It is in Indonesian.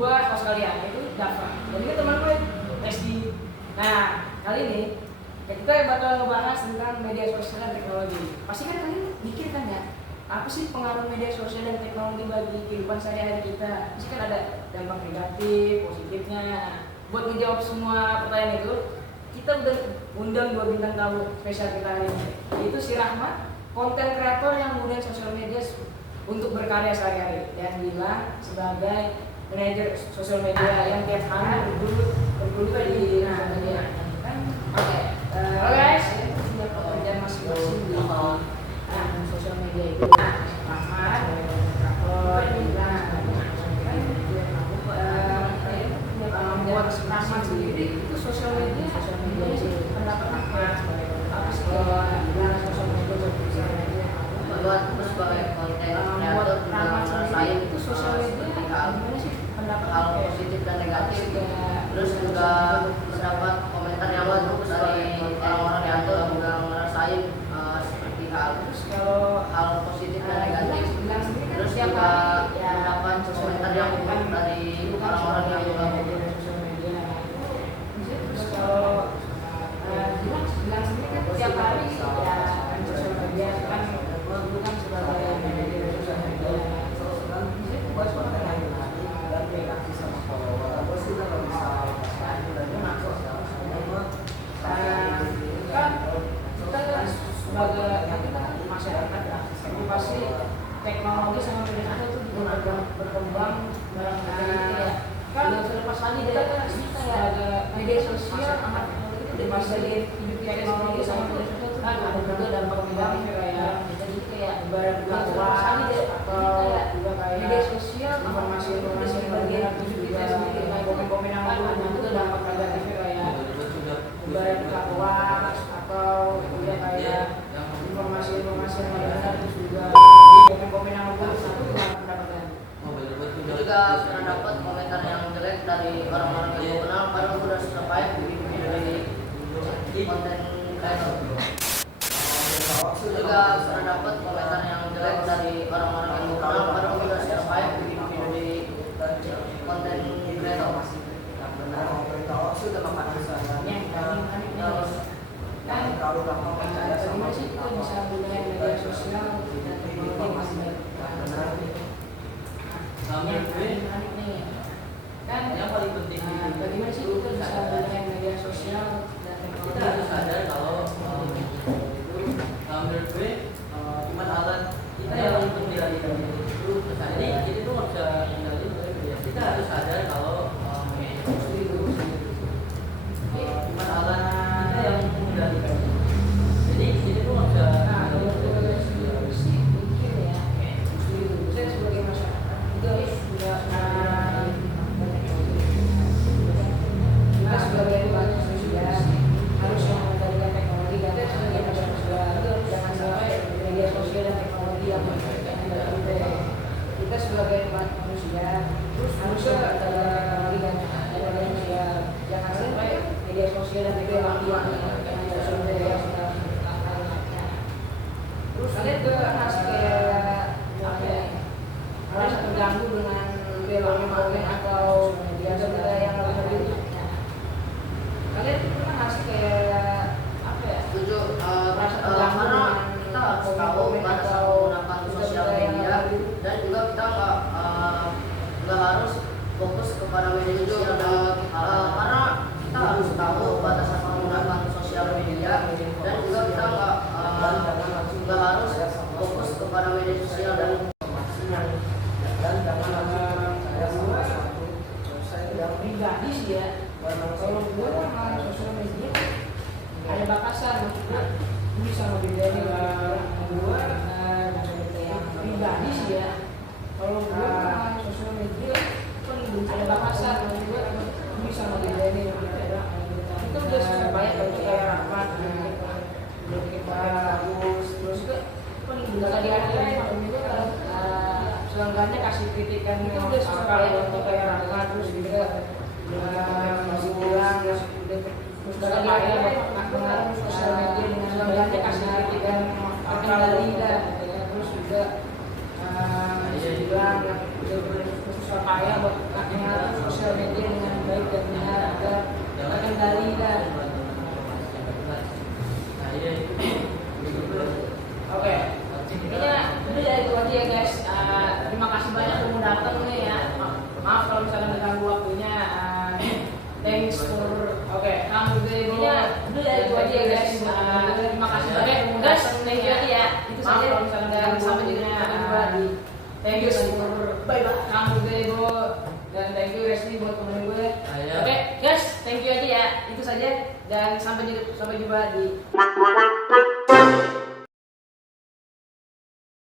gua host kalian itu Java. Jadi kan teman gue SD. Nah kali ini kita bakal ngebahas tentang media sosial dan teknologi. Pasti kan kalian mikir kan ya, apa sih pengaruh media sosial dan teknologi bagi kehidupan sehari-hari kita? Pasti kan ada dampak negatif, positifnya. Nah, buat menjawab semua pertanyaan itu, kita udah undang 2 bintang tamu spesial kita hari ini, yaitu si Rahmat, konten kreator yang menggunakan sosial media untuk berkarya sehari-hari, dan Bila sebagai manajer sosial media yang tiap hari bergelut di sosial media. Oke, halo guys, ini punya pekerjaan masing-masing di sosial media itu. Rahmat, kreator, Bila, buat Rahmat sendiri itu sosial media sih pendapat Rahmat apa sih gimana sosial media buat sebagai konten kreator juga ngerasain itu sosial media gimana sih pendapat hal positif dan negatif, terus juga mendapat komentar yang bagus dari orang-orang yang juga ngerasain seperti hal hal positif dan negatif, terus juga mendapat komentar yang bagus dari orang-orang yang juga bilang sendiri kan tiap hari ya sosial media kan bukan sebagai media sosial media buat konten dan reaksi sama follower apa sih kalau misalnya kan kita sebagai kita masyarakat ya pasti teknologi sama media sosial itu berkembang bareng-bareng ya kan selepas lagi dari kita ya media sosial amat dimasain hidup teknologi sama media sosial kan ada juga dampak negatif kayak jadi kayak ibarat dakwah atau juga kayak media sosial informasi yang bagian hidup kita sendiri kayak komen-komen yang ada juga dampak negatifnya kayak ibarat dakwah atau juga kayak informasi yang benar terus juga komen-komen yang bagus itu gimana pendapatnya? Juga pernah dapat komentar yang jelek dari orang-orang yang gue kenal, padahal gue udah susah payah bikin video dari konten kreator. Juga pernah dapat komentar yang jelek dari orang-orang yang gue kenal, padahal gue udah susah payah bikin video dari konten kreator. Sudah makan misalnya kan kalau gampang percaya sama sih kita bisa gunakan media sosial dan teknologi masih menarik nih kan yang paling penting bagaimana sih kita bisa gunakan media sosial dan teknologi kita harus sadar kalau menurut gue cuma alat kita yang mengendali itu. Jadi itu nggak bisa mengendali, kita harus sadar kalau cuma alat kita yang mengendalikan. Jadi itu nggak bisa sebagai manusia harusnya teknologi dan media jangan sampai media sosial dan teknologi yang sosial media sudah terus kalian juga harus kayak apa ya merasa terganggu dengan komen atau media sosial yang lebih kalian pernah ngasih kayak apa ya merasa terganggu dengan kita harus tahu batasan menggunakan sosial media dan juga kita nggak harus fokus kepada media sosial karena kita harus tahu batasan menggunakan sosial media dan juga kita nggak harus fokus kepada media sosial dan yang pribadi sih ya kalau gue kan sosial media ada batasan maksudnya gue bisa ngebedain gue yang pribadi sih ya kalau gue kan sosial media kan ada batasan maksudnya gue bisa ngebedain itu udah susah banyak kayak Rahmat udah kita bagus terus kan nggak ada itu selengkapnya kasih kritikan itu udah susah banyak untuk kayak Rahmat terus juga masih bilang terus udah pengaruh sosial media dengan selengkapnya kasih kritikan terkendali terus juga bilang susah payah buat pengaruh sosial media dengan baik dan benar agar terkendali dan oke. Intinya itu ya itu aja ya guys. Terima kasih banyak yang mau datang nih ya. Maaf kalau misalnya mengganggu waktunya. Thanks for kamu intinya itu ya itu aja ya guys. Terima kasih banyak yang mau datang nih ya. Itu saja kalau misalnya mengganggu sampai di thank you for bye bye kamu Bego dan thank you Resli buat temen gue. Oke guys, thank you aja ya. Itu saja dan sampai jumpa di